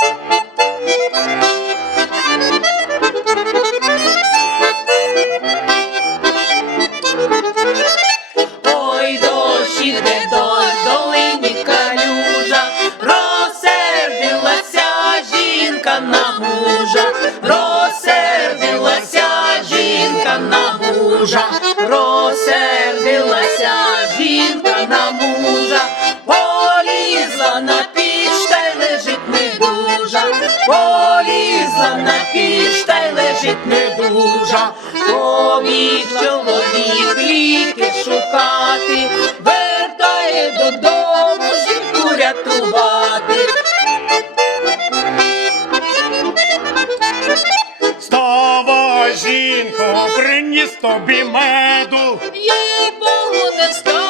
Ой, дощ іде долині калюжа, розсердилася жінка на мужа, розсердилася жінка на мужа, побіг чоловік ліки шукати, вертає додому жінку рятувати. Вставай, жінко, приніс тобі меду. Їй Богу не встану,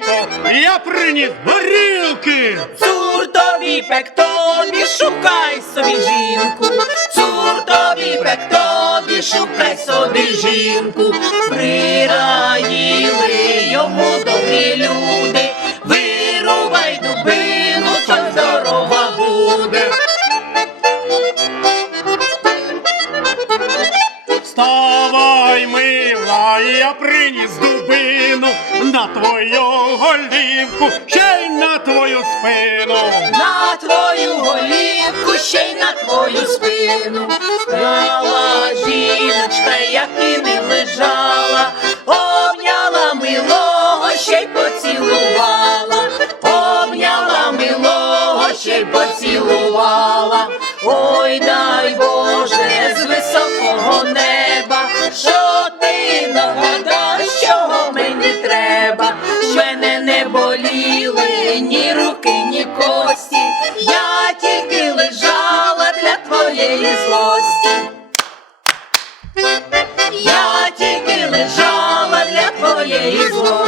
Вставай, я приніс горілки. Цур тобі, пек тобі, шукай собі жінку. Цур тобі, пек тобі, шукай собі жінку. Прираїли йому добрі люди. Вирубай дубину, то здорова буде. Вставай, мила, я приніс дубину на твою голівку, ще й на твою спину. На твою голівку, ще й на твою спину. Стала жіночка, як і не лежала, обняла милого, ще й поцілувала, я тільки лежала для твоєї злості. Я тільки лежала для твоєї злості.